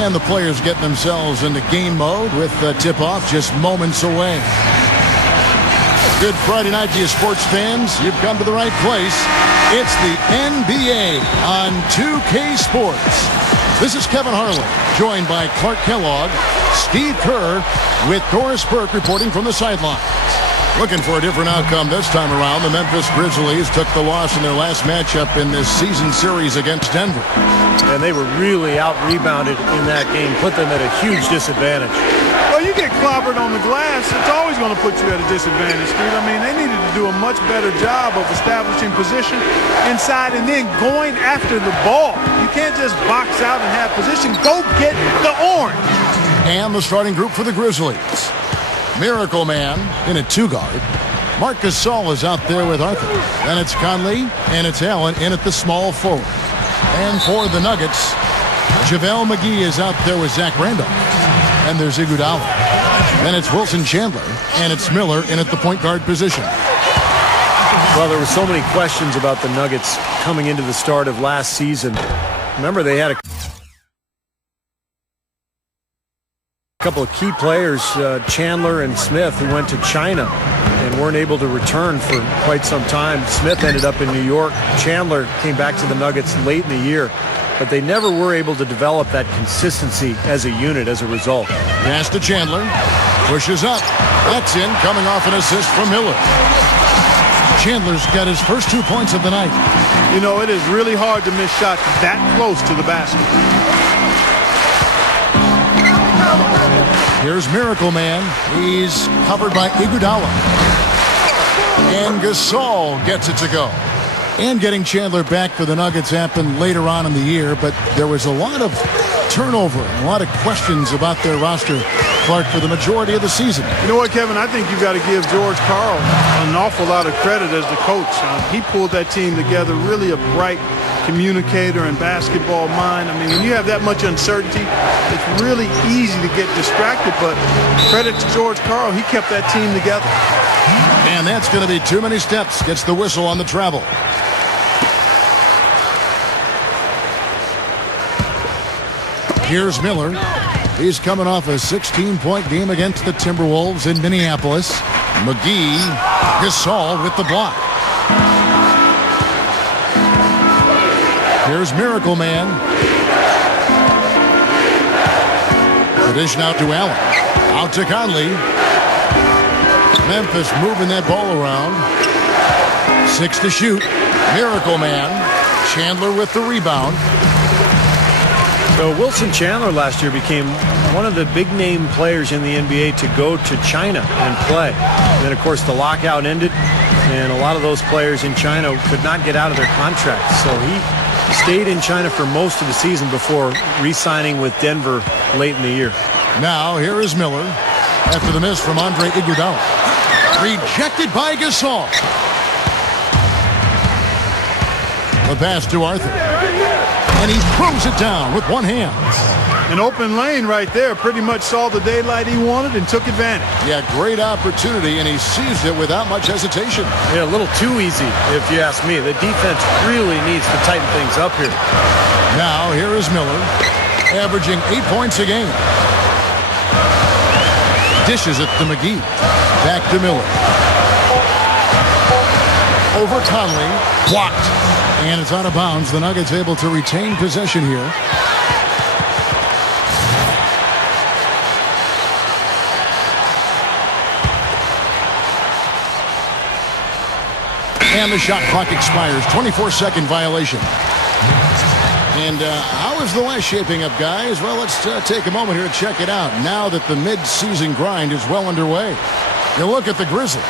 And the players getting themselves into game mode with the tip-off just moments away. Good Friday night to you sports fans. You've come to the right place. It's the NBA on 2K Sports. This is Kevin Harlan, joined by Clark Kellogg, Steve Kerr, with Doris Burke reporting from the sidelines. Looking for a different outcome this time around. The Memphis Grizzlies took the loss in their last matchup in this season series against Denver. And they were really out-rebounded in that game, put them at a huge disadvantage. Well, you get clobbered on the glass, it's always going to put you at a disadvantage, Steve. I mean, they needed to do a much better job of establishing position inside and then going after the ball. You can't just box out and have position. Go get the orange. And the starting group for the Grizzlies. Miracle Man in a two-guard. Marc Gasol is out there with Arthur. Then it's Conley, and it's Allen in at the small forward. And for the Nuggets, JaVale McGee is out there with Zach Randolph. And there's Iguodala. Then it's Wilson Chandler, and it's Miller in at the point guard position. Well, there were so many questions about the Nuggets coming into the start of last season. Remember, they had a couple of key players, Chandler and Smith, who went to China and weren't able to return for quite some time. Smith ended up in New York. Chandler came back to the Nuggets late in the year, but they never were able to develop that consistency as a unit as a result. Pass to Chandler. Pushes up. That's in, coming off an assist from Miller. Chandler's got his first 2 points of the night. You know, it is really hard to miss shots that close to the basket. Here's Miracle Man. He's covered by Iguodala. And Gasol gets it to go. And getting Chandler back for the Nuggets happened later on in the year, but there was a lot of turnover, a lot of questions about their roster, Clark, for the majority of the season. You know what, Kevin? I think you've got to give George Karl an awful lot of credit as the coach. He pulled that team together, really a bright communicator and basketball mind. I mean, when you have that much uncertainty, it's really easy to get distracted, but credit to George Karl. He kept that team together. And that's going to be too many steps. Gets the whistle on the travel. Here's Miller. He's coming off a 16-point game against the Timberwolves in Minneapolis. McGee, Gasol with the block. Here's Miracle Man. The dish now to Allen. Out to Conley. Memphis moving that ball around. 6 to shoot. Miracle Man. Chandler with the rebound. So Wilson Chandler last year became one of the big-name players in the NBA to go to China and play. And then, of course, the lockout ended, and a lot of those players in China could not get out of their contracts. So he stayed in China for most of the season before re-signing with Denver late in the year. Now, here is Miller after the miss from Andre Iguodala. Rejected by Gasol. The pass to Arthur. And he throws it down with one hand. An open lane right there. Pretty much saw the daylight he wanted and took advantage. Yeah, great opportunity, and he seized it without much hesitation. Yeah, a little too easy, if you ask me. The defense really needs to tighten things up here. Now, here is Miller, averaging 8 points a game. Dishes it to McGee. Back to Miller. Over Conley. Blocked. And it's out of bounds. The Nuggets able to retain possession here. And the shot clock expires. 24-second violation. And how is the West shaping up, guys? Well, let's take a moment here to check it out now that the mid-season grind is well underway. You look at the Grizzlies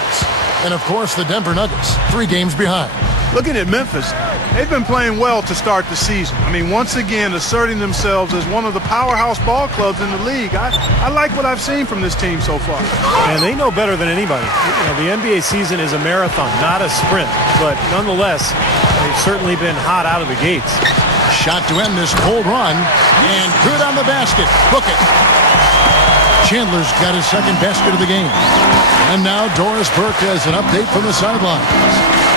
and, of course, the Denver Nuggets, 3 games behind. Looking at Memphis, they've been playing well to start the season. I mean, once again, asserting themselves as one of the powerhouse ball clubs in the league. I like what I've seen from this team so far. And they know better than anybody. You know, the NBA season is a marathon, not a sprint. But nonetheless, they've certainly been hot out of the gates. Shot to end this cold run, and good on the basket. Book it. Chandler's got his second basket of the game. And now Doris Burke has an update from the sidelines.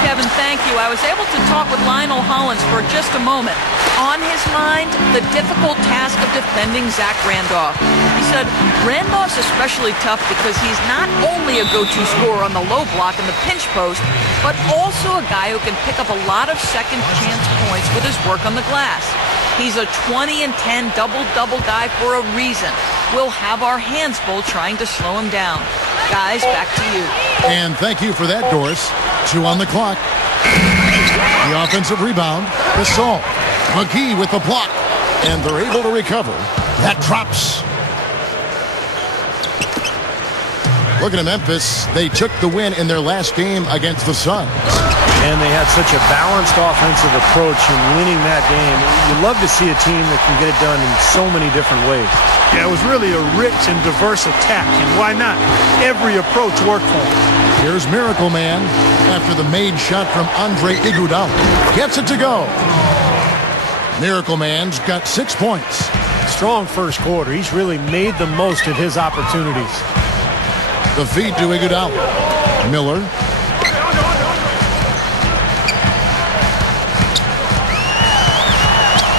Kevin, thank you. I was able to talk with Lionel Hollins for just a moment. On his mind, the difficult task of defending Zach Randolph. He said, Randolph's especially tough because he's not only a go-to scorer on the low block and the pinch post, but also a guy who can pick up a lot of second chance points with his work on the glass. He's a 20 and 10 double-double guy for a reason. We'll have our hands full trying to slow him down. Guys, back to you. And thank you for that, Doris. 2 on the clock. The offensive rebound, Gasol. McGee with the block, and they're able to recover. That drops. Looking at Memphis, they took the win in their last game against the Suns. And they had such a balanced offensive approach in winning that game. You love to see a team that can get it done in so many different ways. Yeah, it was really a rich and diverse attack, and why not? Every approach worked for him. Here's Miracle Man after the made shot from Andre Iguodala. Gets it to go. Miracle Man's got 6 points. Strong first quarter. He's really made the most of his opportunities. The feed to Iguodala. Miller.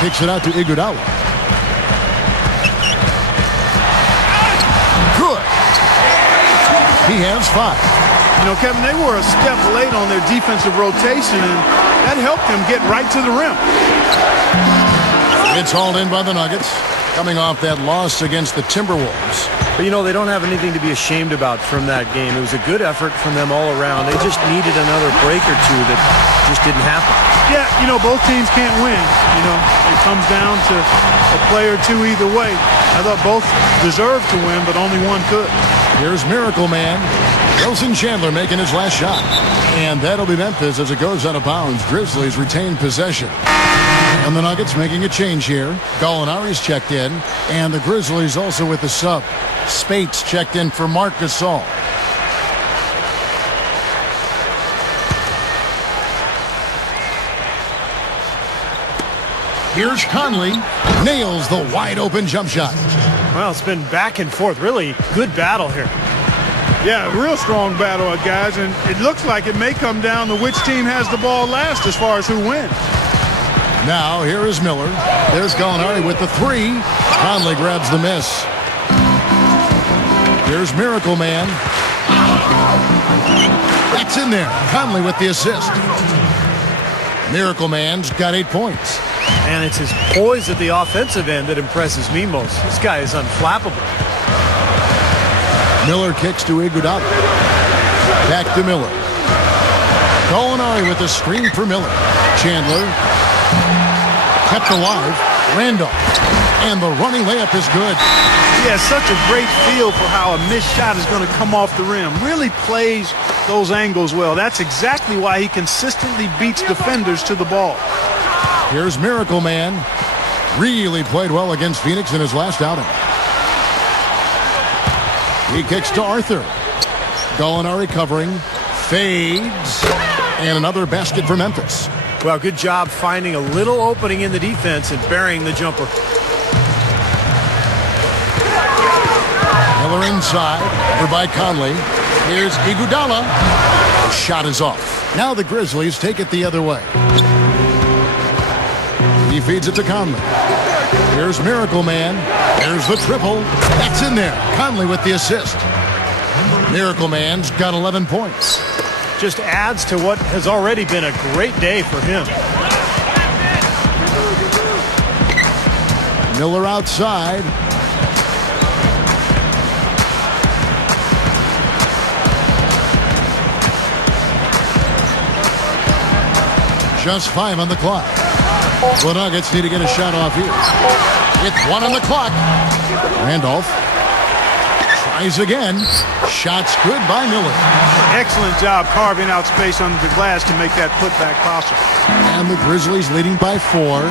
Kicks it out to Iguodala. Good. He has 5. You know, Kevin, they were a step late on their defensive rotation, and that helped them get right to the rim. It's hauled in by the Nuggets, coming off that loss against the Timberwolves. But, you know, they don't have anything to be ashamed about from that game. It was a good effort from them all around. They just needed another break or two that just didn't happen. Yeah, you know, both teams can't win. You know, it comes down to a play or two either way. I thought both deserved to win, but only one could. Here's Miracle Man. Wilson Chandler making his last shot. And that'll be Memphis as it goes out of bounds. Grizzlies retain possession. And the Nuggets making a change here. Gallinari's checked in. And the Grizzlies also with the sub. Spates checked in for Marc Gasol. Here's Conley. Nails the wide open jump shot. Well, it's been back and forth. Really good battle here. Yeah, real strong battle, guys, and it looks like it may come down to which team has the ball last as far as who wins. Now, here is Miller. There's Gallinari with the 3. Conley grabs the miss. Here's Miracle Man. That's in there. Conley with the assist. Miracle Man's got 8 points. And it's his poise at the offensive end that impresses me most. This guy is unflappable. Miller kicks to Iguodala. Back to Miller. Gallinari with the screen for Miller. Chandler. Kept alive. Randolph. And the running layup is good. He has such a great feel for how a missed shot is going to come off the rim. Really plays those angles well. That's exactly why he consistently beats defenders to the ball. Here's Miracle Man. Really played well against Phoenix in his last outing. He kicks to Arthur. Gallinari covering. Fades. And another basket for Memphis. Well, good job finding a little opening in the defense and burying the jumper. Miller inside. Over by Conley. Here's Iguodala. The shot is off. Now the Grizzlies take it the other way. He feeds it to Conley. Here's Miracle Man. There's the triple. That's in there. Conley with the assist. Miracle Man's got 11 points. Just adds to what has already been a great day for him. Miller outside. Just 5 on the clock. The Nuggets need to get a shot off here. With 1 on the clock. Randolph tries again. Shot's good by Miller. Excellent job carving out space under the glass to make that putback possible. And the Grizzlies leading by 4.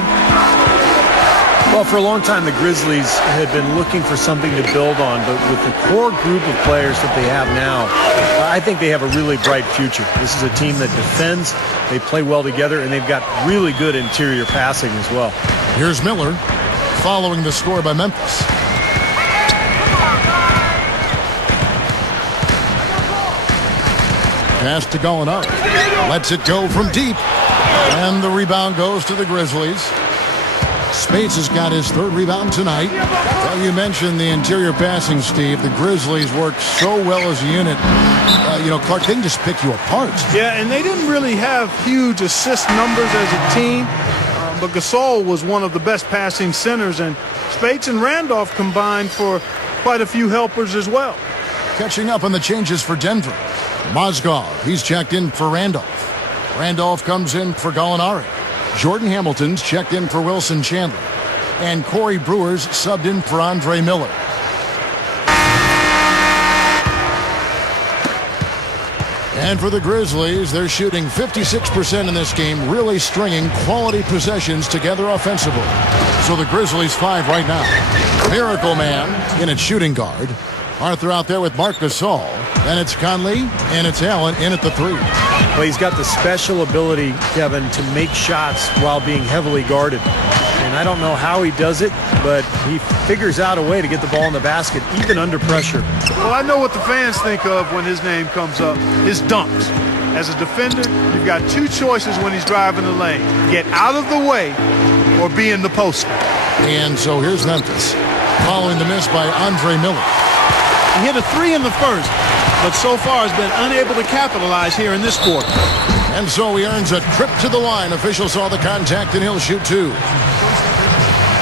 Well, for a long time, the Grizzlies had been looking for something to build on, but with the core group of players that they have now, I think they have a really bright future. This is a team that defends, they play well together, and they've got really good interior passing as well. Here's Miller following the score by Memphis. Pass to Gallinari. Lets it go from deep. And the rebound goes to the Grizzlies. Spates has got his third rebound tonight. Well, you mentioned the interior passing, Steve. The Grizzlies work so well as a unit. Clark, they can just pick you apart. Yeah, and they didn't really have huge assist numbers as a team, but Gasol was one of the best passing centers, and Spates and Randolph combined for quite a few helpers as well. Catching up on the changes for Denver. Mozgov, he's checked in for Randolph. Randolph comes in for Gallinari. Jordan Hamilton's checked in for Wilson Chandler. And Corey Brewer's subbed in for Andre Miller. And for the Grizzlies, they're shooting 56% in this game, really stringing quality possessions together offensively. So the Grizzlies 5 right now. Miracle Man in at shooting guard. Arthur out there with Marc Gasol. Then it's Conley, and it's Allen in at the 3. Well, he's got the special ability, Kevin, to make shots while being heavily guarded. And I don't know how he does it, but he figures out a way to get the ball in the basket, even under pressure. Well, I know what the fans think of when his name comes up, his dunks. As a defender, you've got two choices when he's driving the lane. Get out of the way or be in the post. And so here's Memphis, following the miss by Andre Miller. He hit a 3 in the first, but so far has been unable to capitalize here in this quarter. And so he earns a trip to the line. Official saw the contact, and he'll shoot 2.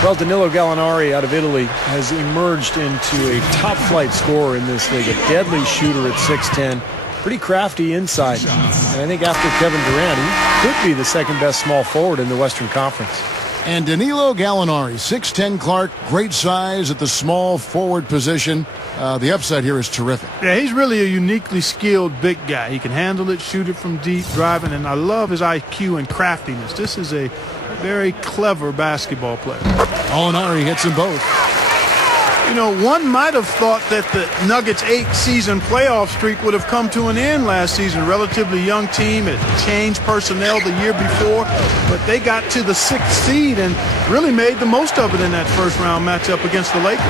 Well, Danilo Gallinari out of Italy has emerged into a top-flight scorer in this league, a deadly shooter at 6'10", pretty crafty inside. And I think after Kevin Durant, he could be the second-best small forward in the Western Conference. And Danilo Gallinari, 6'10", Clark, great size at the small forward position. The upside here is terrific. Yeah, he's really a uniquely skilled big guy. He can handle it, shoot it from deep, driving, and I love his IQ and craftiness. This is a very clever basketball player. Gallinari hits them both. You know, one might have thought that the Nuggets' 8-season playoff streak would have come to an end last season. Relatively young team. It changed personnel the year before, but they got to the 6th seed and really made the most of it in that first-round matchup against the Lakers.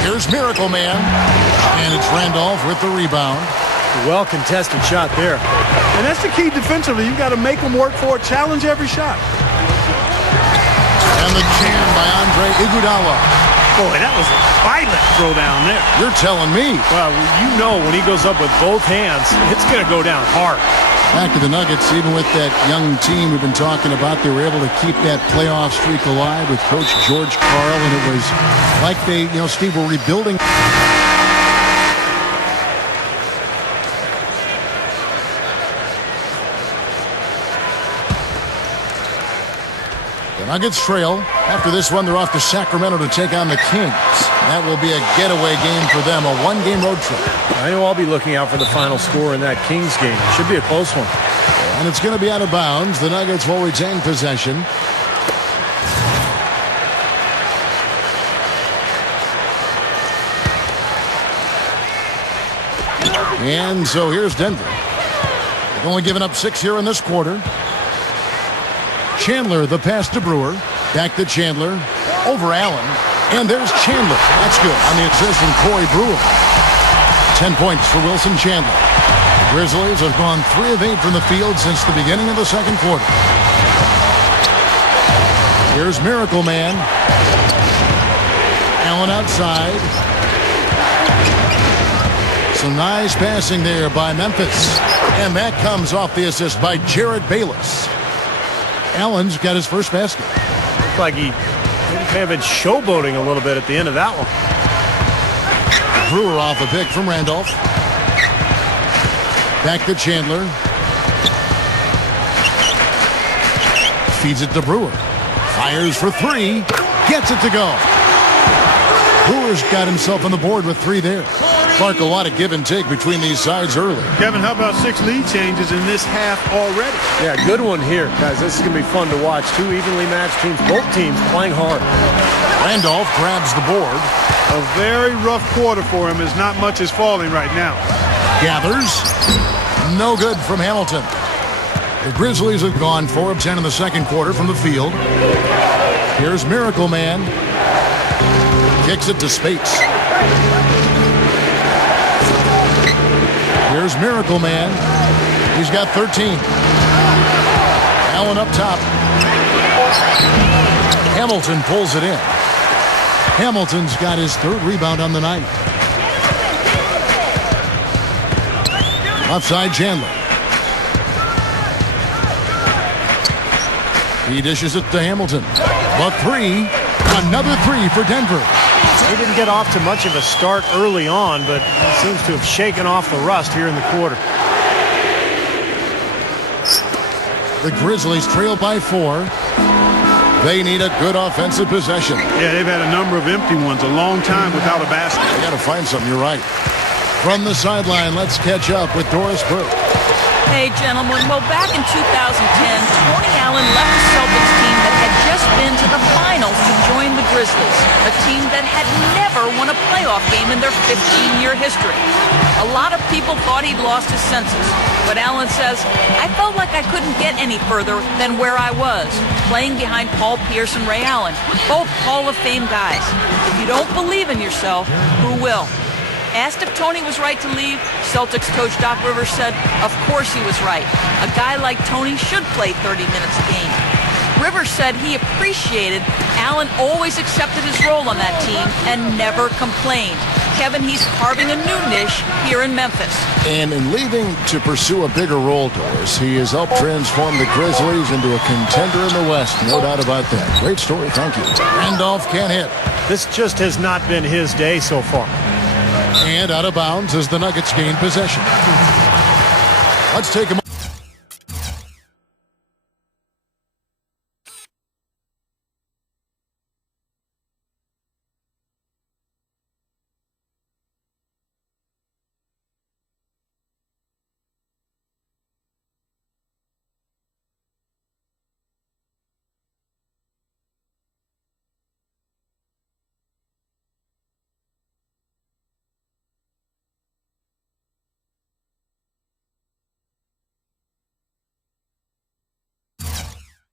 Here's Miracle Man, and it's Randolph with the rebound. Well-contested shot there. And that's the key defensively. You've got to make them work for it, challenge every shot. And the jam by Andre Iguodala. Boy, that was a violent throw down there. You're telling me. Well, you know when he goes up with both hands, it's going to go down hard. Back to the Nuggets, even with that young team we've been talking about, they were able to keep that playoff streak alive with Coach George Karl, and it was like they, Steve, were rebuilding. The Nuggets trail. After this one, they're off to Sacramento to take on the Kings. That will be a getaway game for them, a one-game road trip. I know I'll be looking out for the final score in that Kings game. Should be a close one. And it's going to be out of bounds. The Nuggets will retain possession. And so here's Denver. They've only given up 6 here in this quarter. Chandler, the pass to Brewer. Back to Chandler. Over Allen. And there's Chandler. That's good on the assist from Corey Brewer. 10 points for Wilson Chandler. The Grizzlies have gone 3 of 8 from the field since the beginning of the second quarter. Here's Miracle Man. Allen outside. Some nice passing there by Memphis. And that comes off the assist by Jared Bayless. Allen's got his first basket. Looked like he may have been showboating a little bit at the end of that one. Brewer off a pick from Randolph. Back to Chandler. Feeds it to Brewer. Fires for 3. Gets it to go. Brewer's got himself on the board with 3 there. Clark, a lot of give and take between these sides early. Kevin, how about 6 lead changes in this half already? Yeah, good one here, guys. This is going to be fun to watch. 2 evenly matched teams, both teams playing hard. Randolph grabs the board. A very rough quarter for him as not much is falling right now. Gathers. No good from Hamilton. The Grizzlies have gone 4 of 10 in the second quarter from the field. Here's Miracle Man. Kicks it to Spates. Here's Miracle Man. He's got 13. Allen up top. Hamilton pulls it in. Hamilton's got his third rebound on the night. Offside Chandler. He dishes it to Hamilton. But three. Another three for Denver. He didn't get off to much of a start early on, but he seems to have shaken off the rust here in the quarter. The Grizzlies trail by 4. They need a good offensive possession. Yeah, they've had a number of empty ones, a long time without a basket. They got to find something, you're right. From the sideline, let's catch up with Doris Burke. Hey, gentlemen. Well, back in 2010, Tony Allen left the Celtics team that had just been to the finals to join the Grizzlies, a team that had never won a playoff game in their 15-year history. A lot of people thought he'd lost his senses, but Allen says, I felt like I couldn't get any further than where I was, playing behind Paul Pierce and Ray Allen, both Hall of Fame guys. If you don't believe in yourself, who will? Asked if Tony was right to leave, Celtics coach Doc Rivers said, of course he was right. A guy like Tony should play 30 minutes a game. Rivers said he appreciated Allen always accepted his role on that team and never complained. Kevin, he's carving a new niche here in Memphis. And in leaving to pursue a bigger role, Doris, he has helped transform the Grizzlies into a contender in the West. No doubt about that. Great story. Thank you. Randolph can't hit. This just has not been his day so far. And out of bounds as the Nuggets gain possession. Let's take a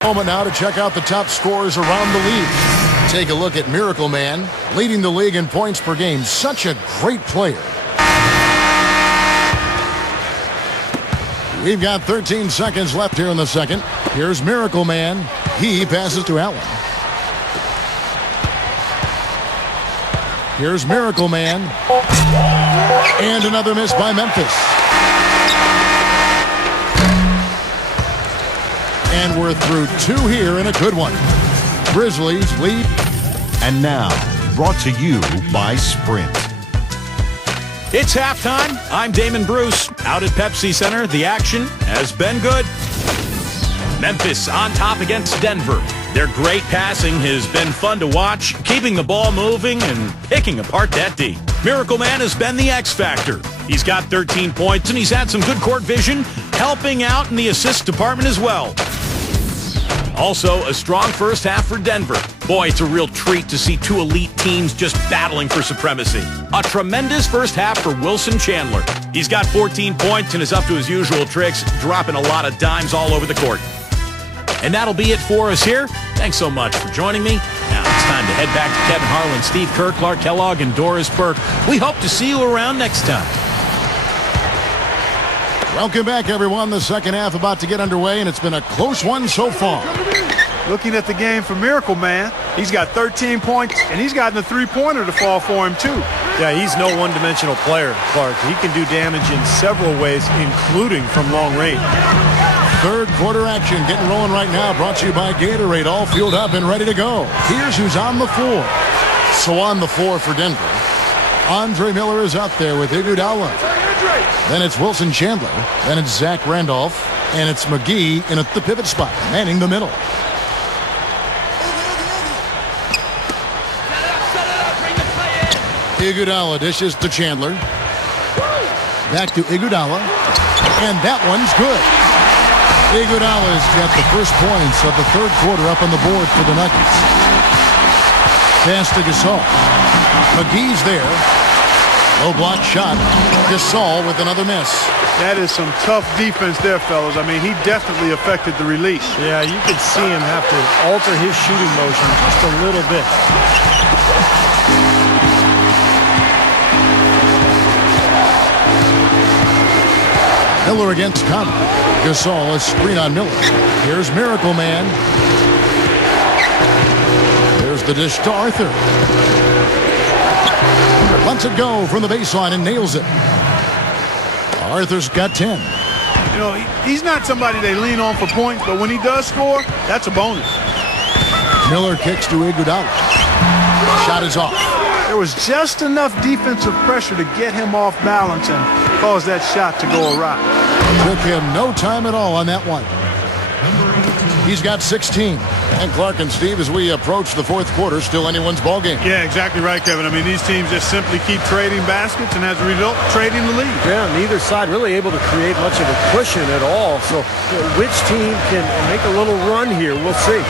moment now to check out the top scorers around the league. Take a look at Miracle Man, leading the league in points per game. Such a great player. We've got 13 seconds left here in the second. Here's Miracle Man. He passes to Allen. Here's Miracle Man. And another miss by Memphis. And we're through 2 here in a good one. Grizzlies lead. And now, brought to you by Sprint. It's halftime. I'm Damon Bruce. Out at Pepsi Center, the action has been good. Memphis on top against Denver. Their great passing has been fun to watch, keeping the ball moving and picking apart that D. Miracle Man has been the X factor. He's got 13 points, and he's had some good court vision, helping out in the assist department as well. Also, a strong first half for Denver. Boy, it's a real treat to see 2 elite teams just battling for supremacy. A tremendous first half for Wilson Chandler. He's got 14 points and is up to his usual tricks, dropping a lot of dimes all over the court. And that'll be it for us here. Thanks so much for joining me. Now it's time to head back to Kevin Harlan, Steve Kerr, Clark Kellogg, and Doris Burke. We hope to see you around next time. Welcome back, everyone. The second half about to get underway, and it's been a close one so far. Looking at the game for Miracle Man, he's got 13 points, and he's gotten a three-pointer to fall for him, too. Yeah, he's no one-dimensional player, Clark. He can do damage in several ways, including from long range. Third quarter action getting rolling right now. Brought to you by Gatorade. All fueled up and ready to go. Here's who's on the floor. So on the floor for Denver, Andre Miller is out there with Iguodala. Then it's Wilson Chandler. Then it's Zach Randolph. And it's McGee in at the pivot spot, manning the middle. Iguodala dishes to Chandler. Back to Iguodala. And that one's good. Iguodala's got the first points of the third quarter up on the board for the Nuggets. Pass to Gasol. McGee's there. Low block shot. Gasol with another miss. That is some tough defense there, fellas. I mean, he definitely affected the release. Yeah, you could see him have to alter his shooting motion just a little bit. Miller against Conley. Gasol, a screen on Miller. Here's Miracle Man. the dish to Arthur. Lets it go from the baseline and nails it. Arthur's got 10. You know, he's not somebody they lean on for points, but when he does score, that's a bonus. Miller kicks to Iguodala. Shot is off. There was just enough defensive pressure to get him off balance and cause that shot to go awry. Took him no time at all on that one. He's got 16. And Clark and Steve, as we approach the fourth quarter, still anyone's ball game. Yeah, exactly right, Kevin. I mean, these teams just simply keep trading baskets and as a result, trading the lead. Yeah, neither side really able to create much of a cushion at all. So which team can make a little run here? We'll see.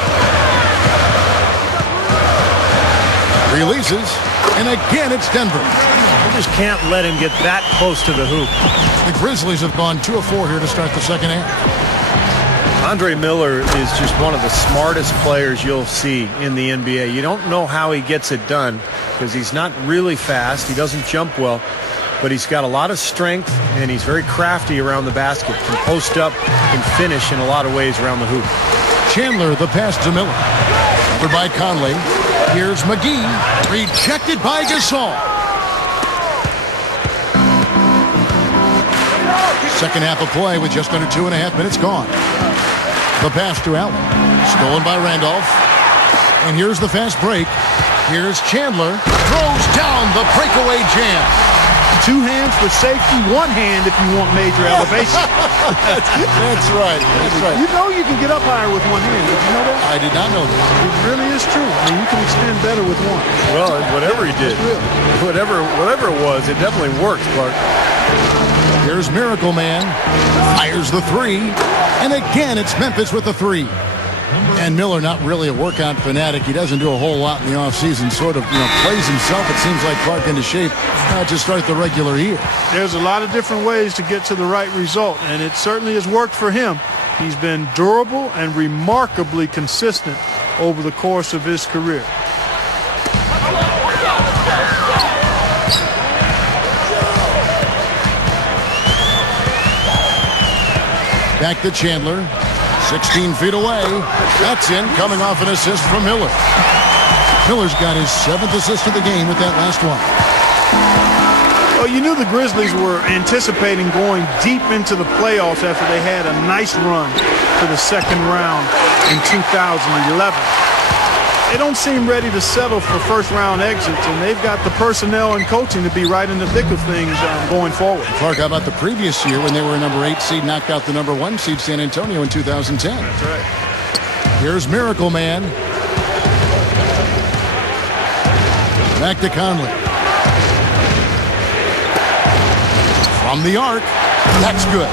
Releases, and again it's Denver. You just can't let him get that close to the hoop. The Grizzlies have gone 2 of 4 here to start the second half. Andre Miller is just one of the smartest players you'll see in the NBA. You don't know how he gets it done because he's not really fast. He doesn't jump well, but he's got a lot of strength, and he's very crafty around the basket. Can post up and finish in a lot of ways around the hoop. Chandler, the pass to Miller. Covered by Conley. Here's McGee. Rejected by Gasol. Second half of play with just under 2.5 minutes gone. The pass to Allen. Stolen by Randolph. And here's the fast break. Here's Chandler. Throws down the breakaway jam. 2 hands for safety, 1 hand if you want major elevation. That's right. That's right. You know you can get up higher with 1 hand. Did you know that? I did not know that. It really is true. I mean, you can extend better with 1. Well, whatever he did, whatever it was, it definitely worked, Clark. Here's Miracle Man. Fires the 3. And again, it's Memphis with the 3. And Miller, not really a workout fanatic. He doesn't do a whole lot in the offseason. Sort of, plays himself, it seems like, Clark, into shape to start the regular year. There's a lot of different ways to get to the right result, and it certainly has worked for him. He's been durable and remarkably consistent over the course of his career. Back to Chandler. 16 feet away. That's in, coming off an assist from Miller. Miller's got his 7th assist of the game with that last one. Well, you knew the Grizzlies were anticipating going deep into the playoffs after they had a nice run to the second round in 2011. They don't seem ready to settle for first-round exits, and they've got the personnel and coaching to be right in the thick of things going forward. Clark, how about the previous year when they were a number 8 seed, knocked out the number 1 seed San Antonio in 2010? That's right. Here's Miracle Man. Back to Conley. From the arc. That's good.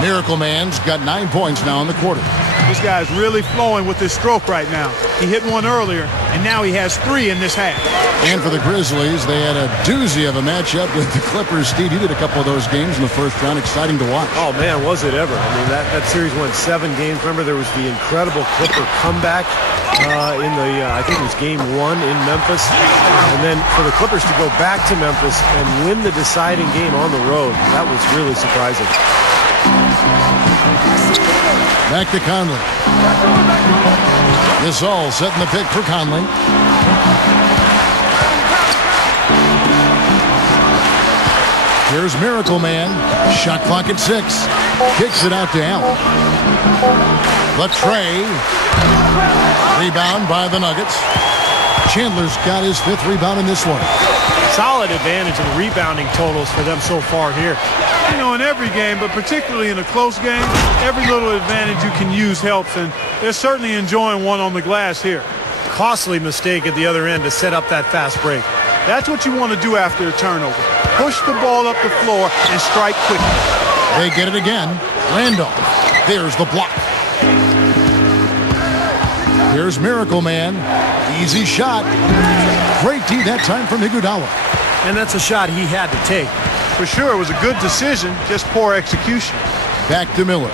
Miracle Man's got 9 points now in the quarter. This guy's really flowing with his stroke right now. He hit 1 earlier, and now he has 3 in this half. And for the Grizzlies, they had a doozy of a matchup with the Clippers. Steve, you did a couple of those games in the first round. Exciting to watch. Oh, man, was it ever. I mean, that series went 7 games. Remember, there was the incredible Clipper comeback in the, I think it was game 1 in Memphis. And then for the Clippers to go back to Memphis and win the deciding game on the road, that was really surprising. Back to Conley. Gasol setting the pick for Conley. Here's Miracle Man. Shot clock at 6. Kicks it out to Allen. The tray. Rebound by the Nuggets. Chandler's got his 5th rebound in this one. Solid advantage in rebounding totals for them so far here. You know, in every game, but particularly in a close game, every little advantage you can use helps, and they're certainly enjoying one on the glass here. Costly mistake at the other end to set up that fast break. That's what you want to do after a turnover. Push the ball up the floor and strike quickly. They get it again. Randolph. There's the block. Here's Miracle Man. Easy shot. Great D that time from Iguodala. And that's a shot he had to take. For sure, it was a good decision, just poor execution. Back to Miller.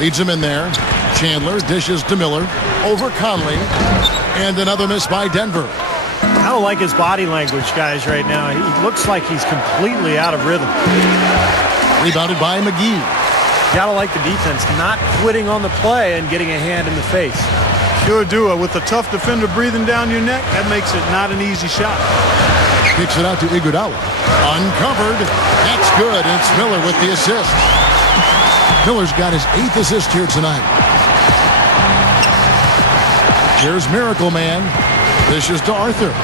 Leads him in there. Chandler dishes to Miller. Over Conley. And another miss by Denver. I don't like his body language, guys, right now. He looks like he's completely out of rhythm. Rebounded by McGee. Got to like the defense not quitting on the play and getting a hand in the face. Sure do. With a tough defender breathing down your neck, that makes it not an easy shot. Kicks it out to Iguodala. Uncovered. That's good. And it's Miller with the assist. Miller's got his 8th assist here tonight. Here's Miracle Man. Dishes to Arthur.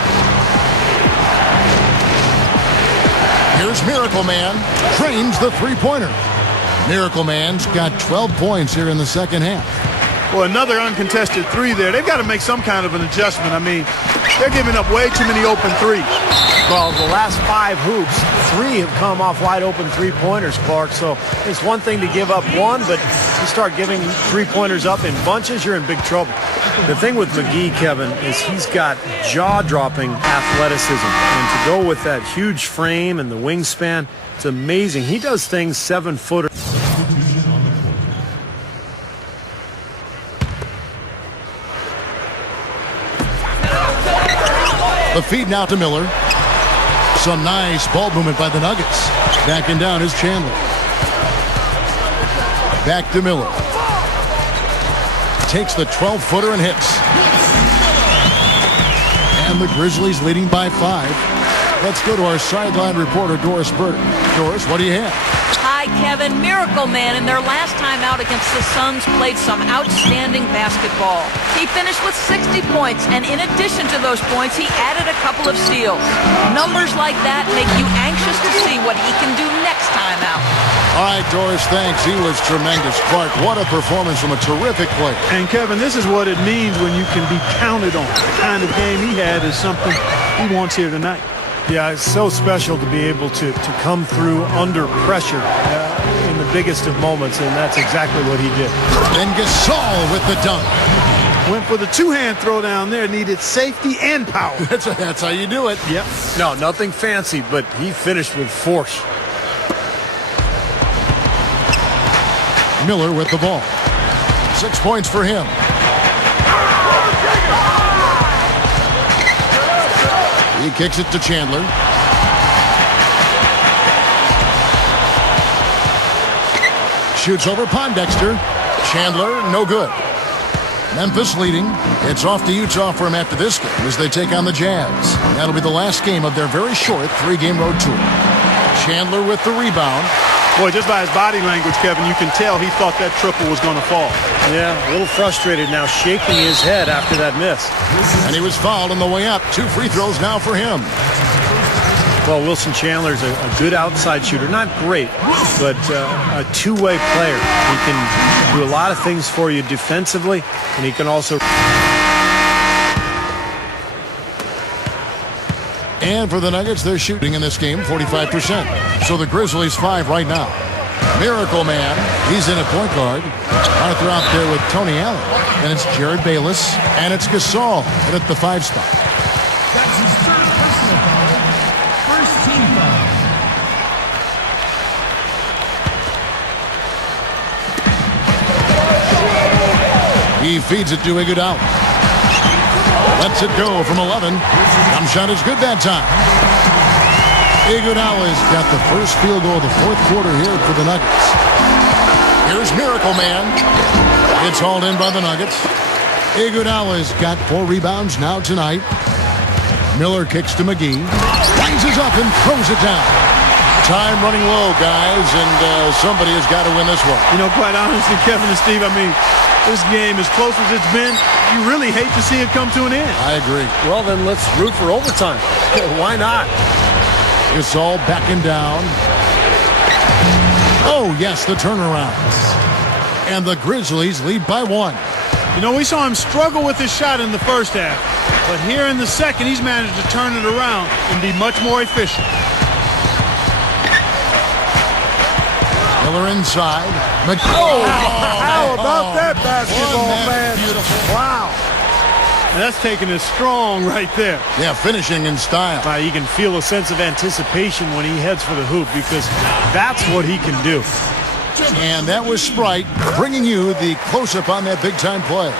Here's Miracle Man. Trains the three-pointer. Miracle Man's got 12 points here in the second half. Well, another uncontested three there. They've got to make some kind of an adjustment. I mean, they're giving up way too many open threes. Well, the last 5 hoops, 3 have come off wide open three-pointers, Clark. So it's one thing to give up one, but you start giving three-pointers up in bunches, you're in big trouble. The thing with McGee, Kevin, is he's got jaw-dropping athleticism. And to go with that huge frame and the wingspan, it's amazing. He does things 7-footer. The feed now to Miller. Some nice ball movement by the Nuggets. Backing down is Chandler. Back to Miller. Takes the 12-footer and hits. And the Grizzlies leading by 5. Let's go to our sideline reporter, Doris Burton. Doris, what do you have? Hi, Kevin. Miracle Man in their last time out against the Suns played some outstanding basketball. He finished with 60 points, and in addition to those points, he added a couple of steals. Numbers like that make you anxious to see what he can do next time out. All right, Doris, thanks. He was tremendous. Clark, what a performance from a terrific player. And, Kevin, this is what it means when you can be counted on. The kind of game he had is something he wants here tonight. Yeah, it's so special to be able to come through under pressure in the biggest of moments, and that's exactly what he did. Then Gasol with the dunk. Went for the two-hand throw down there, needed safety and power. That's how you do it. Yep. No, nothing fancy, but he finished with force. Miller with the ball. 6 points for him. He kicks it to Chandler. Shoots over Pondexter. Chandler, no good. Memphis leading. It's off to Utah for him after this game as they take on the Jazz. That'll be the last game of their very short 3-game road tour. Chandler with the rebound. Boy, just by his body language, Kevin, you can tell he thought that triple was going to fall. Yeah, a little frustrated now, shaking his head after that miss. And he was fouled on the way up. 2 free throws now for him. Well, Wilson Chandler's a good outside shooter. Not great, but a two-way player. He can do a lot of things for you defensively, and he can also... And for the Nuggets, they're shooting in this game 45%. So the Grizzlies 5 right now. Miracle Man, he's in at point guard. Arthur out there with Tony Allen. And it's Jared Bayless. And it's Gasol at the 5 spot. That's his third personal foul. First team foul. He feeds it to Iguodala. Lets it go from 11. Jump shot is good that time. Iguodala's got the first field goal of the fourth quarter here for the Nuggets. Here's Miracle Man. It's hauled in by the Nuggets. Iguodala's got 4 rebounds now tonight. Miller kicks to McGee. Rises up and throws it down. Time running low, guys, and somebody has got to win this one. You know, quite honestly, Kevin and Steve, I mean, this game, as close as it's been, you really hate to see it come to an end. I agree. Well, then let's root for overtime. Why not? It's all backing down. Oh, yes, the turnaround. And the Grizzlies lead by 1. You know, we saw him struggle with his shot in the first half. But here in the second, he's managed to turn it around and be much more efficient. Miller inside. How about that basketball, man? Beautiful. Wow. And that's taking it strong right there. Yeah, finishing in style. You can feel a sense of anticipation when he heads for the hoop because that's what he can do. And that was Sprite bringing you the close-up on that big-time play.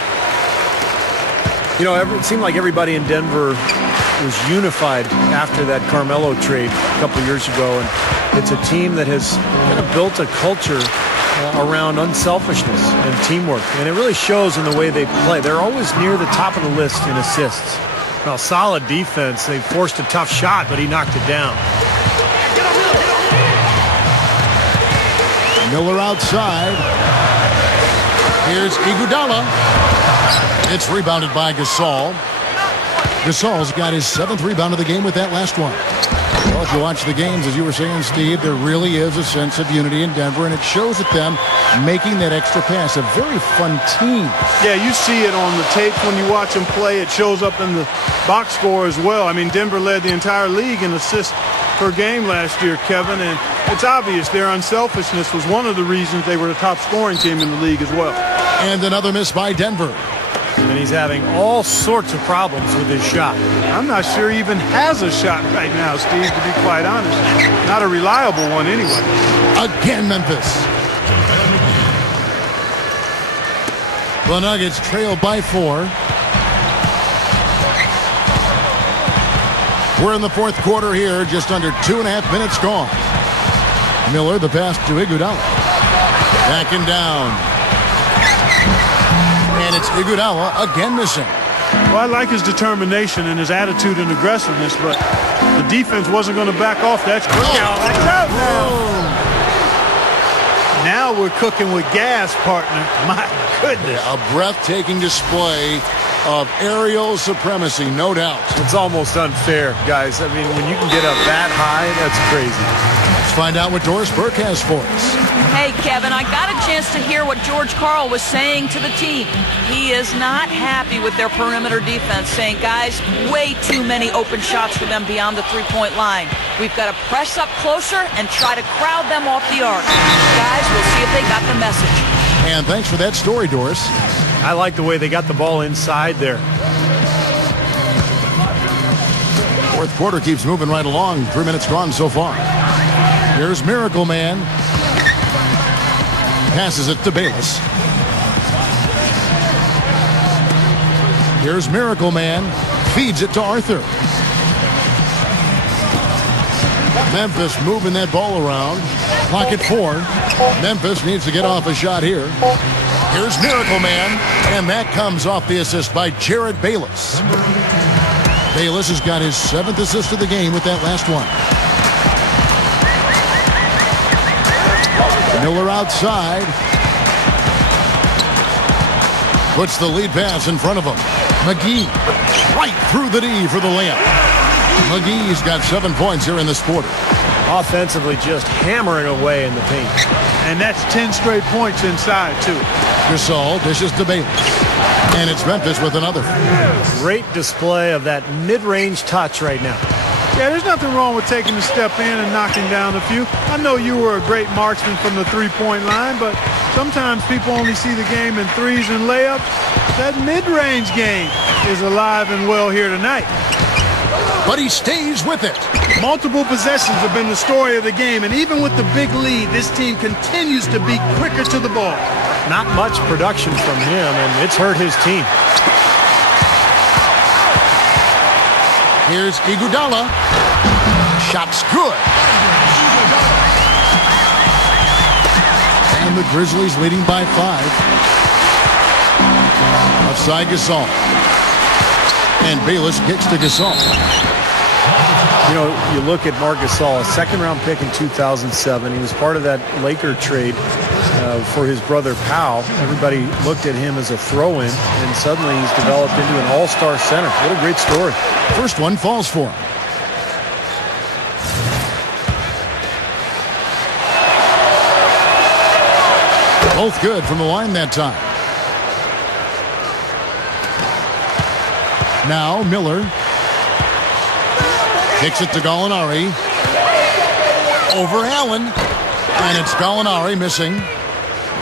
You know, it seemed like everybody in Denver was unified after that Carmelo trade a couple years ago, and it's a team that has kind of built a culture around unselfishness and teamwork, and it really shows in the way they play. They're always near the top of the list in assists. Well, solid defense. They forced a tough shot, but he knocked it down. Miller outside. Here's Iguodala. It's rebounded by Gasol. Gasol's got his 7th rebound of the game with that last one. Well, if you watch the games, as you were saying, Steve, there really is a sense of unity in Denver, and it shows at them making that extra pass. A very fun team. Yeah, you see it on the tape when you watch them play. It shows up in the box score as well. I mean, Denver led the entire league in assists per game last year, Kevin, and it's obvious their unselfishness was one of the reasons they were the top scoring team in the league as well. And another miss by Denver. And he's having all sorts of problems with his shot. I'm not sure he even has a shot right now, Steve, to be quite honest. Not a reliable one anyway. Again, Memphis. The Nuggets trail by 4. We're in the 4th quarter here, just under 2.5 minutes gone. Miller, the pass to Iguodala. Backing down. And it's Iguodala again missing. Well, I like his determination and his attitude and aggressiveness, but the defense wasn't going to back off. That's Now we're cooking with gas, partner. My goodness. A breathtaking display of aerial supremacy, no doubt. It's almost unfair, guys. I mean, when you can get up that high, that's crazy. Let's find out what Doris Burke has for us. Hey, Kevin, I got a chance to hear what George Karl was saying to the team. He is not happy with their perimeter defense, saying, guys, way too many open shots for them beyond the three-point line. We've got to press up closer and try to crowd them off the arc. Guys, we'll see if they got the message. And thanks for that story, Doris. I like the way they got the ball inside there. 4th quarter keeps moving right along. 3 minutes gone so far. Here's Miracle Man. Passes it to Bayless. Here's Miracle Man. Feeds it to Arthur. Memphis moving that ball around. Clock at 4. Memphis needs to get off a shot here. Here's Miracle Man, and that comes off the assist by Jared Bayless. Bayless has got his 7th assist of the game with that last one. Miller outside. Puts the lead pass in front of him. McGee right through the D for the layup. McGee's got 7 points here in this quarter. Offensively just hammering away in the paint. And that's 10 straight points inside, too. Gasol dishes to Bayless. And it's Memphis with another. Great display of that mid-range touch right now. Yeah, there's nothing wrong with taking a step in and knocking down a few. I know you were a great marksman from the three-point line, but sometimes people only see the game in threes and layups. That mid-range game is alive and well here tonight. But he stays with it. Multiple possessions have been the story of the game, and even with the big lead, this team continues to be quicker to the ball. Not much production from him, and it's hurt his team. Here's Iguodala. Shot's good. And the Grizzlies leading by 5. Offside Gasol. And Bayless kicks to Gasol. You know, you look at Marc Gasol, a second-round pick in 2007. He was part of that Laker trade for his brother Pau. Everybody looked at him as a throw-in, and suddenly he's developed into an all-star center. What a great story. First one falls for him. Both good from the line that time. Now Miller kicks it to Gallinari. Over Allen. And it's Gallinari missing.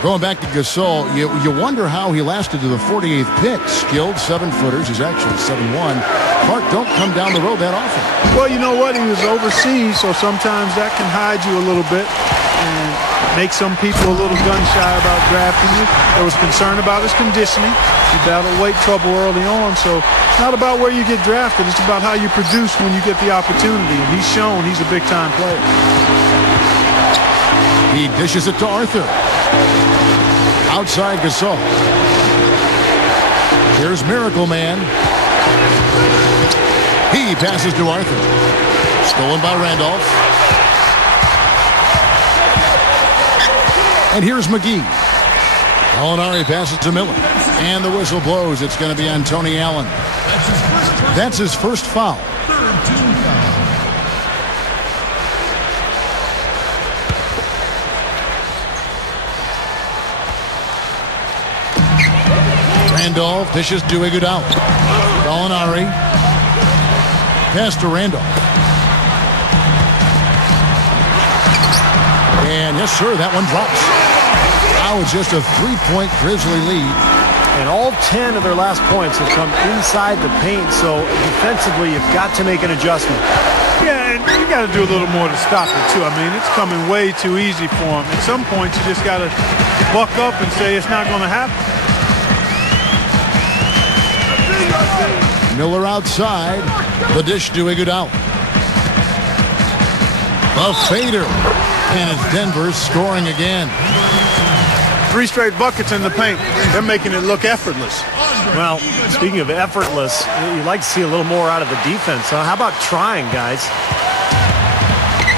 Going back to Gasol, you wonder how he lasted to the 48th pick. Skilled 7-footers. He's actually 7'1". Clark don't come down the road that often. Well, you know what? He was overseas, so sometimes that can hide you a little bit and make some people a little gun-shy about drafting you. There was concern about his conditioning. He battled weight trouble early on, so it's not about where you get drafted. It's about how you produce when you get the opportunity, and he's shown he's a big-time player. He dishes it to Arthur. Outside Gasol. Here's Miracle Man. He passes to Arthur. Stolen by Randolph. And here's McGee. Gallinari passes to Miller. And the whistle blows. It's going to be on Tony Allen. That's his first foul. Third team foul. Randolph dishes to Iguodala. Gallinari. Pass to Randolph. And yes, sir, that one drops. Now it's just a 3-point Grizzly lead. And all 10 of their last points have come inside the paint, so defensively you've got to make an adjustment. Yeah, and you got to do a little more to stop it, too. I mean, it's coming way too easy for them. At some point, you just got to buck up and say it's not going to happen. Miller outside. The dish to Iguodala. The fader. And it's Denver scoring again. 3 straight buckets in the paint. They're making it look effortless. Well, speaking of effortless, you'd like to see a little more out of the defense. How about trying, guys?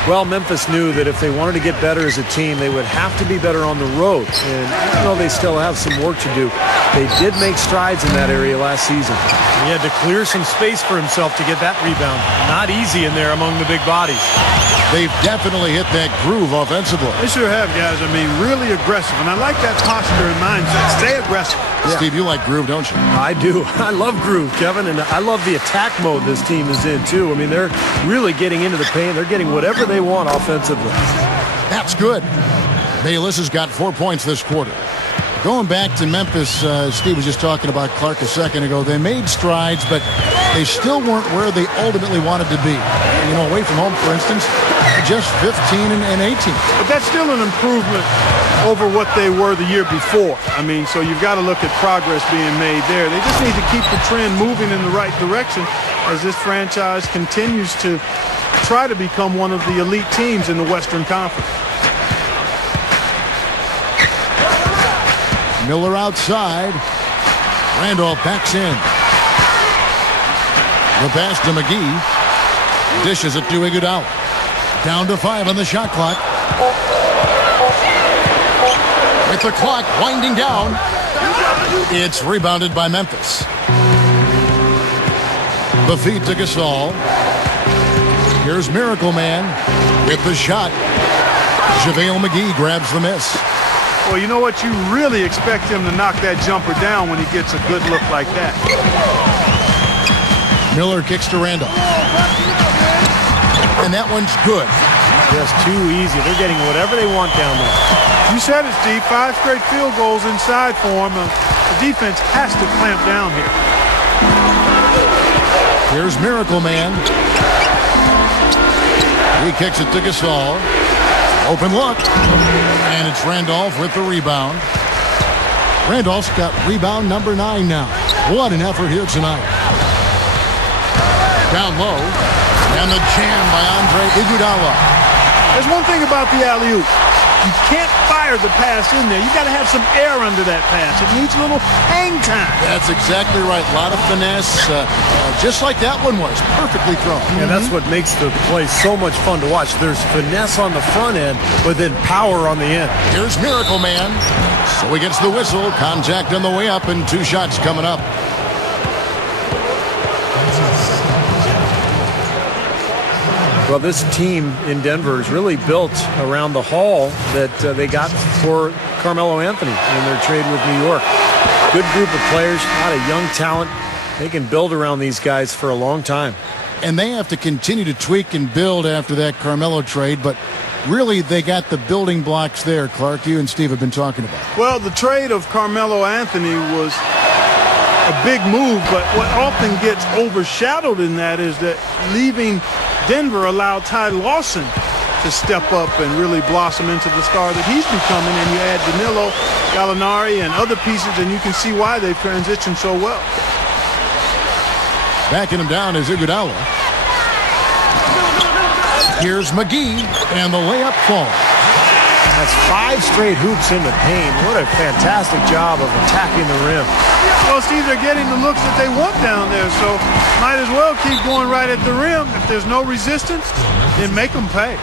Well, Memphis knew that if they wanted to get better as a team, they would have to be better on the road. And even though they still have some work to do, they did make strides in that area last season. He had to clear some space for himself to get that rebound. Not easy in there among the big bodies. They've definitely hit that groove offensively. They sure have, guys. I mean, really aggressive. And I like that posture and mindset. Stay aggressive. Yeah. Steve, you like groove, don't you? I do. I love groove, Kevin. And I love the attack mode this team is in, too. I mean, they're really getting into the paint. They're getting whatever they want offensively. That's good. Bayless has got 4 points this quarter. Going back to Memphis, Steve was just talking about Clark a second ago. They made strides, but they still weren't where they ultimately wanted to be. You know, away from home, for instance, just 15 and 18. But that's still an improvement over what they were the year before. I mean, so you've got to look at progress being made there. They just need to keep the trend moving in the right direction as this franchise continues to try to become one of the elite teams in the Western Conference. Miller outside. Randolph backs in. The pass to McGee. Dishes it to Iguodala. Down to 5 on the shot clock. With the clock winding down, it's rebounded by Memphis. The feed to Gasol. Here's Miracle Man with the shot. JaVale McGee grabs the miss. Well, you know what? You really expect him to knock that jumper down when he gets a good look like that. Miller kicks to Randolph. And that one's good. Just too easy. They're getting whatever they want down there. You said it, Steve. 5 straight field goals inside for him. The defense has to clamp down here. Here's Miracle Man. He kicks it to Gasol. Open look. And it's Randolph with the rebound. Randolph's got rebound number 9 now. What an effort here tonight. Down low. And the jam by Andre Iguodala. There's one thing about the alley-oop. You can't fire the pass in there. You got to have some air under that pass. It needs a little hang time. That's exactly right. A lot of finesse, just like that one was. Perfectly thrown. And that's what makes the play so much fun to watch. There's finesse on the front end, but then power on the end. Here's Miracle Man. So he gets the whistle. Contact on the way up and 2 shots coming up. Well, this team in Denver is really built around the haul that they got for Carmelo Anthony in their trade with New York. Good group of players, a lot of young talent. They can build around these guys for a long time. And they have to continue to tweak and build after that Carmelo trade, but really they got the building blocks there, Clark, you and Steve have been talking about. Well, the trade of Carmelo Anthony was a big move, but what often gets overshadowed in that is that leaving Denver allowed Ty Lawson to step up and really blossom into the star that he's becoming. And you add Danilo, Gallinari, and other pieces, and you can see why they've transitioned so well. Backing him down is Iguodala. Here's McGee, and the layup falls. That's 5 straight hoops in the paint. What a fantastic job of attacking the rim. Well, Steve, they're getting the looks that they want down there, so might as well keep going right at the rim. If there's no resistance, then make them pay.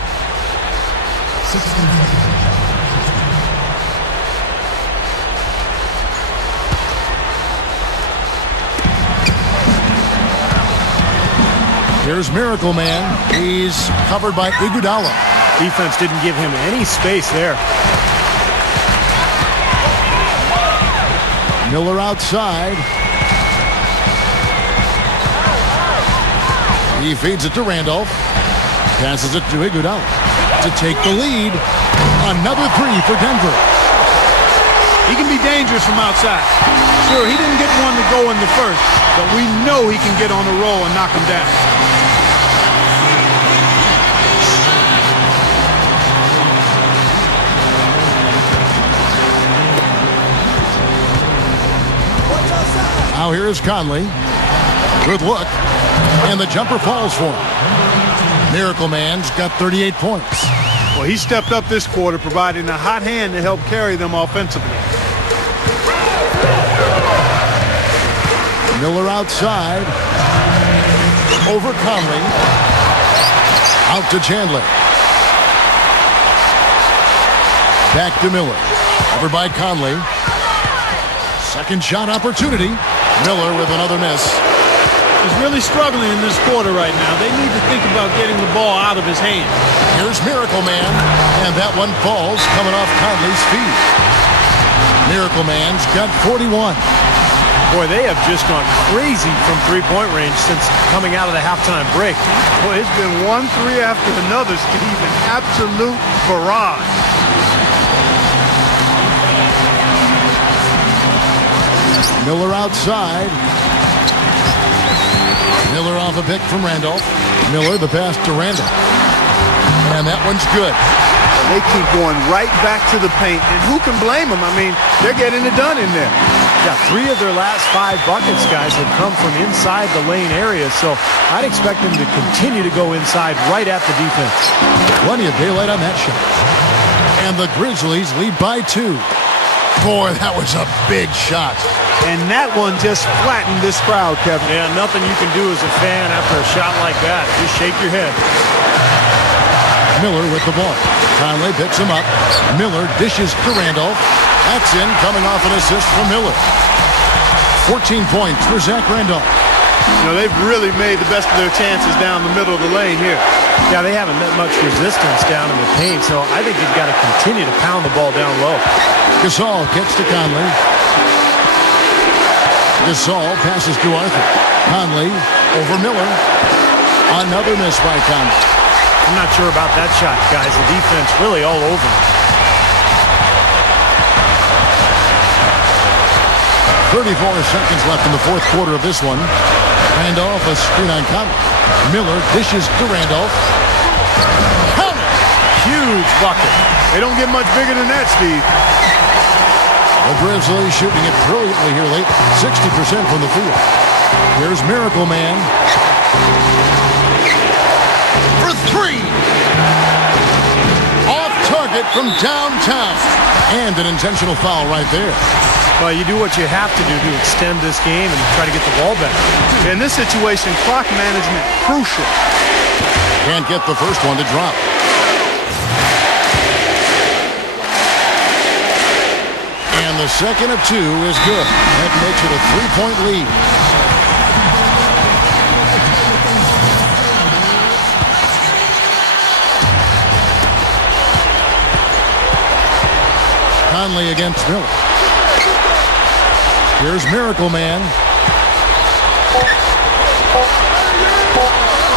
Here's Miracle Man. He's covered by Iguodala. Defense didn't give him any space there. Miller outside. He feeds it to Randolph. Passes it to Iguodala to take the lead. Another 3 for Denver. He can be dangerous from outside. Sure, he didn't get one to go in the first, but we know he can get on the roll and knock him down. Now here is Conley. Good look. And the jumper falls for him. Miracle Man's got 38 points. Well, he stepped up this quarter, providing a hot hand to help carry them offensively. Miller outside. Over Conley. Out to Chandler. Back to Miller. Covered by Conley. Second shot opportunity. Miller with another miss. He's really struggling in this quarter right now. They need to think about getting the ball out of his hand. Here's Miracle Man, and that one falls coming off Conley's feet. Miracle Man's got 41. Boy, they have just gone crazy from three-point range since coming out of the halftime break. Boy, it's been 1 3 after another, Steve, an absolute barrage. Miller outside. Miller off a pick from Randolph. Miller the pass to Randolph. And that one's good. They keep going right back to the paint, and who can blame them? I mean, they're getting it done in there. Yeah, 3 of their last 5 buckets, guys, have come from inside the lane area, so I'd expect them to continue to go inside right at the defense. Plenty of daylight on that shot. And the Grizzlies lead by 2. Boy, that was a big shot. And that one just flattened this crowd, Kevin. Yeah, nothing you can do as a fan after a shot like that. Just shake your head. Miller with the ball. Conley picks him up. Miller dishes to Randolph. That's in, coming off an assist from Miller. 14 points for Zach Randolph. You know, they've really made the best of their chances down the middle of the lane here. Yeah, they haven't met much resistance down in the paint, so I think you've got to continue to pound the ball down low. Gasol gets to Conley. Gasol passes to Arthur. Conley over Miller. Another miss by Conley. I'm not sure about that shot, guys. The defense really all over. 34 seconds left in the fourth quarter of this one. Randolph, a screen on Conley. Miller dishes to Randolph. Conley! Huge bucket. They don't get much bigger than that, Steve. The Grizzlies shooting it brilliantly here late. 60% from the field. Here's Miracle Man. For 3! Off target from downtown. And an intentional foul right there. Well, you do what you have to do to extend this game and try to get the ball back. In this situation, clock management crucial. Can't get the first one to drop. And the second of 2 is good. That makes it a 3-point lead. Conley against Miller. Here's Miracle Man.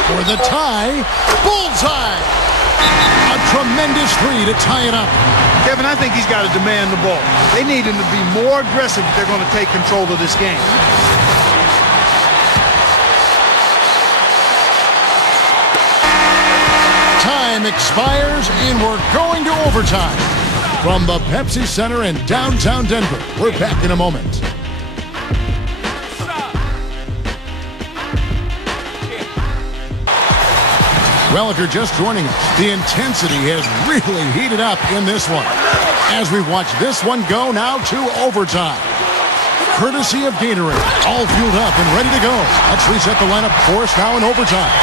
For the tie. Bullseye! A tremendous 3 to tie it up. Kevin, I think he's got to demand the ball. They need him to be more aggressive if they're going to take control of this game. Time expires, and we're going to overtime. From the Pepsi Center in downtown Denver, we're back in a moment. Well, if you're just joining us, the intensity has really heated up in this one. As we watch this one go now to overtime. Courtesy of Gatorade, all fueled up and ready to go. Let's reset the lineup for us now in overtime.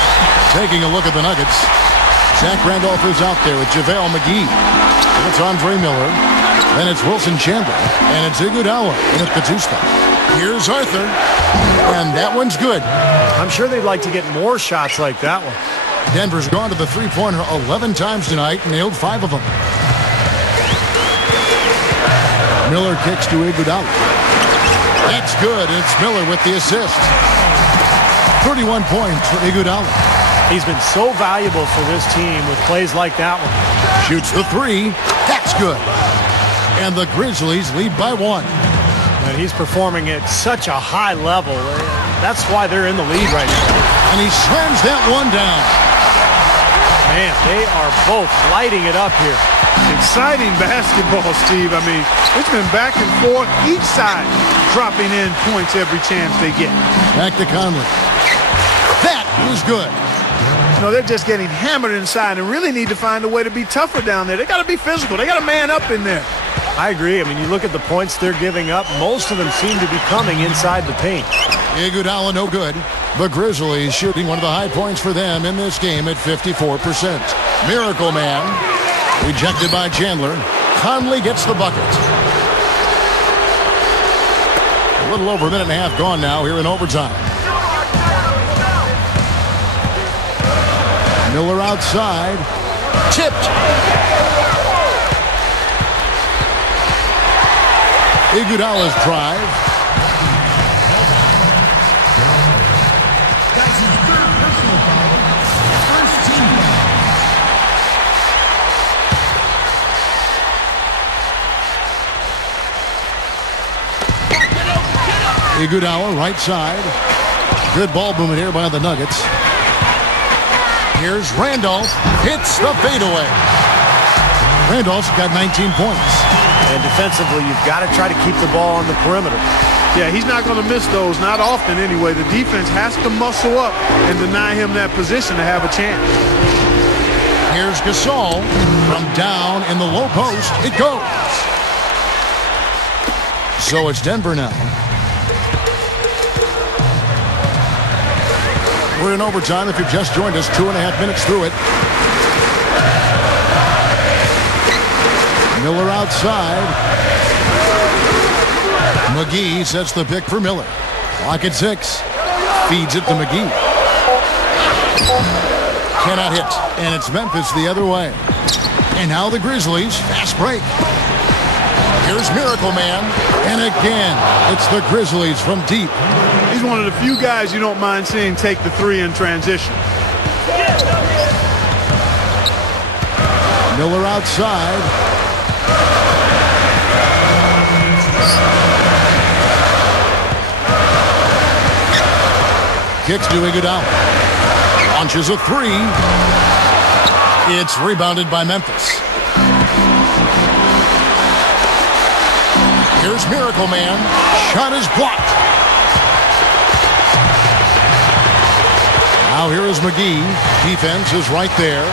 Taking a look at the Nuggets. Zach Randolph is out there with JaVale McGee. And it's Andre Miller. Then it's Wilson Chandler. And it's Iguodala in at the 2 spot. Here's Arthur. And that one's good. I'm sure they'd like to get more shots like that one. Denver's gone to the three-pointer 11 times tonight, nailed 5 of them. Miller kicks to Iguodala. That's good. It's Miller with the assist. 31 points for Iguodala. He's been so valuable for this team with plays like that one. Shoots the 3. That's good. And the Grizzlies lead by 1. And he's performing at such a high level. That's why they're in the lead right now. And he slams that one down. Man, they are both lighting it up here. Exciting basketball, Steve. I mean, it's been back and forth. Each side dropping in points every chance they get. Back to Conley. That was good. You know, they're just getting hammered inside and really need to find a way to be tougher down there. They got to be physical. They got to man up in there. I agree. I mean, you look at the points they're giving up. Most of them seem to be coming inside the paint. Iguodala no good. The Grizzlies shooting one of the high points for them in this game at 54%. Miracle Man. Rejected by Chandler. Conley gets the bucket. A little over a minute and a half gone now here in overtime. Miller outside. Tipped. Iguodala's drive. That's his 3rd personal foul. First team foul. Iguodala right side. Good ball movement here by the Nuggets. Here's Randolph. Hits the fadeaway. Randolph's got 19 points. And defensively, you've got to try to keep the ball on the perimeter. Yeah, he's not going to miss those, not often anyway. The defense has to muscle up and deny him that position to have a chance. Here's Gasol from down in the low post. It goes. So it's Denver now. We're in overtime. If you've just joined us, 2.5 minutes through it. Miller outside. McGee sets the pick for Miller. Clock at 6. Feeds it to McGee. Cannot hit. And it's Memphis the other way. And now the Grizzlies. Fast break. Here's Miracle Man. And again, it's the Grizzlies from deep. He's one of the few guys you don't mind seeing take the 3 in transition. Miller outside. Kicks to Iguodala. Launches a 3. It's rebounded by Memphis. Here's Miracle Man. Shot is blocked. Now here is McGee. Defense is right there.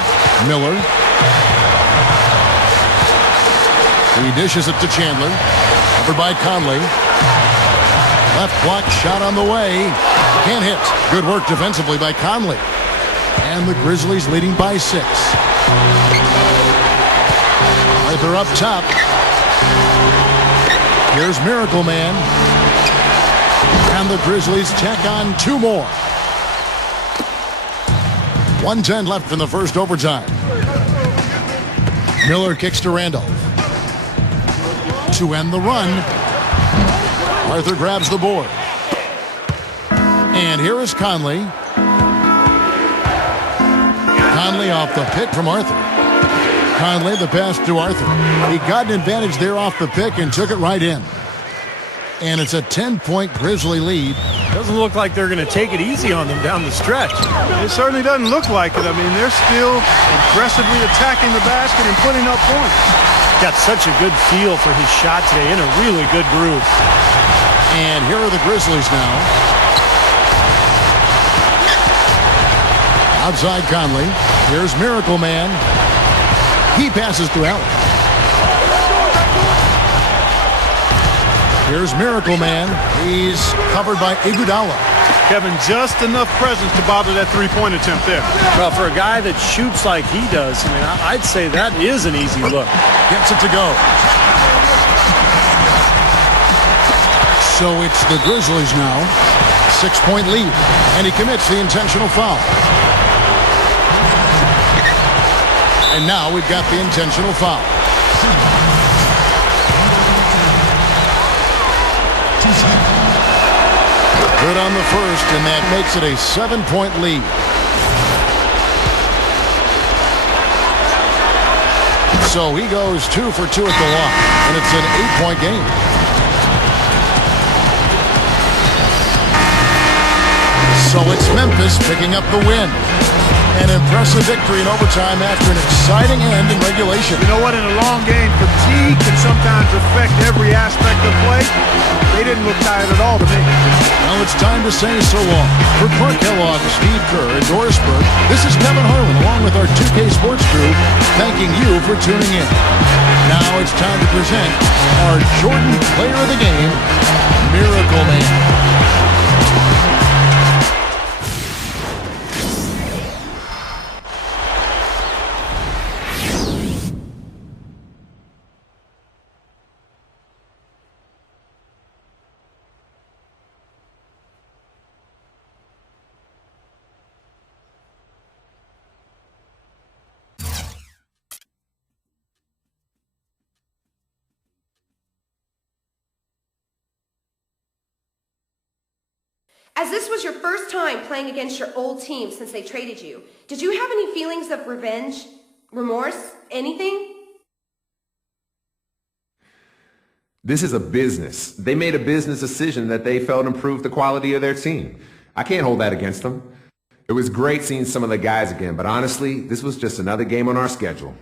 Miller. He dishes it to Chandler. Covered by Conley. Left block shot on the way. Can't hit. Good work defensively by Conley. And the Grizzlies leading by 6. Arthur up top. Here's Miracle Man. And the Grizzlies tack on 2 more. 1:10 left in the first overtime. Miller kicks to Randolph. To end the run. Arthur grabs the board. And here is Conley. Conley off the pick from Arthur. Conley the pass to Arthur. He got an advantage there off the pick and took it right in. And it's a 10-point Grizzly lead. Doesn't look like they're going to take it easy on them down the stretch. It certainly doesn't look like it. I mean, they're still aggressively attacking the basket and putting up points. Got such a good feel for his shot today, in a really good groove. And here are the Grizzlies now. Outside Conley. Here's Miracle Man. He passes to Allen. Here's Miracle Man. He's covered by Iguodala. Kevin, just enough presence to bother that three-point attempt there. Well, for a guy that shoots like he does, I mean, I'd say that is an easy look. Gets it to go. So it's the Grizzlies now. 6-point lead. And he commits the intentional foul. And now we've got the intentional foul. Good on the first, and that makes it a 7-point lead. So he goes 2 for 2 at the line, and it's an 8-point game. So it's Memphis picking up the win. An impressive victory in overtime after an exciting end in regulation. You know what? In a long game, fatigue can sometimes affect every aspect of play. They didn't look tired at all to me. Now it's time to say so long. For Clark Kellogg, Steve Kerr, and Doris Burke, this is Kevin Harlan along with our 2K Sports crew thanking you for tuning in. Now it's time to present our Jordan Player of the Game, Miracle Man. As this was your first time playing against your old team since they traded you, did you have any feelings of revenge, remorse, anything? This is a business. They made a business decision that they felt improved the quality of their team. I can't hold that against them. It was great seeing some of the guys again, but honestly, this was just another game on our schedule.